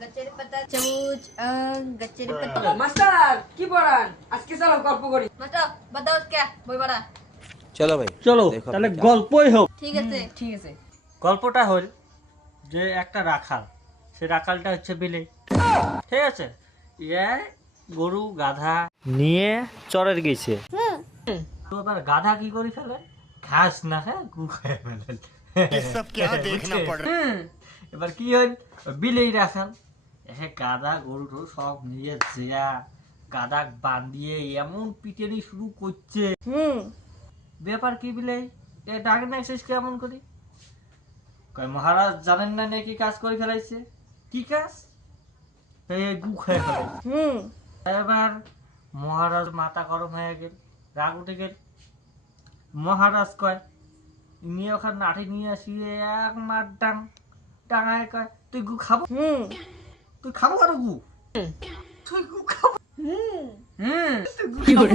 গাছের পাতা চামচ গাছের পাতা মাস্টার কি পড়ান আজকে চলো গল্প করি মাস্টার বাতাও কে বই পড়া চলো ভাই চলো দেখো তাহলে আপনি গল্পই হোক। ঠিক আছে ঠিক আছে গল্পটা হল যে একটা রাখাল, সে রাখালটা হচ্ছে বিলে, ঠিক আছে, ইয়ে গরু গাধা নিয়ে চরের গেছে। তো এবার গাধা কি করে ফেলে, ঘাস না খায় গু খায় ফেলে। এবার কি হল, বিলেই রাখাল গাধা গরু টরু সব নিয়ে যেয়া গাধা বান্ধিয়ে এমন পিটেনি শুরু করছে। ব্যাপার কি বিলে এ ডাকে না শেষ কেমন করি, কয় মহারাজ জানেন না নাকি কাজ করে ফেলাইছে। কি কাজ, এই গু খেয়ে ফেলাইছে। এবার মহারাজ মাথা গরম হয়ে গেল, রাগ উঠে গেল। মহারাজ কয় নিয়ে ওখানে লাঠি নিয়ে আসিয়ে এক মার ডাঙায় কয় তুই গু খাবো, তুই খাবো আর গু, তুই গু খাবো, তুই গু খাবো।